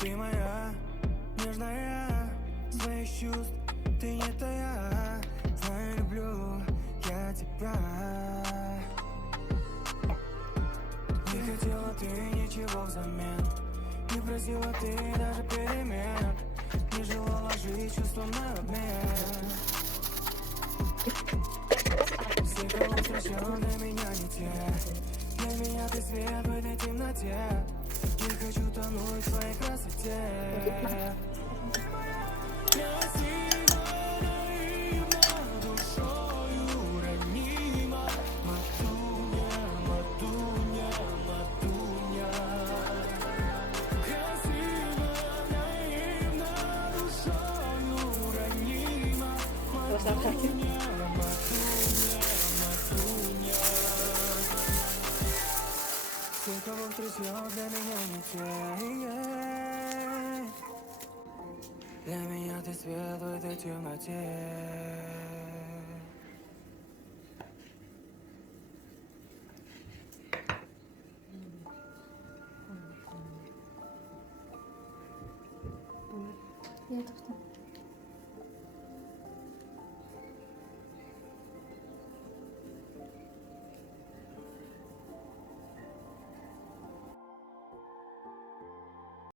Ты моя, нежная, своих чувств ты не тая. Знаю, люблю я тебя. Не хотела ты ничего взамен, не просила ты даже перемен, не желала жить чувством на обмен. Все, кого встречал, для меня не те. Для меня ты свет в этой темноте. Не хочу тонуть в твоей красоте. Красиво, наивно, душою ранима. Матуня, матуня, матуня. Красиво, наивно, душою ранима. Матуня, матуня, матуня. Все, кого встречал, для меня не те. Для меня ты свет в этой темноте. Я тоқтым.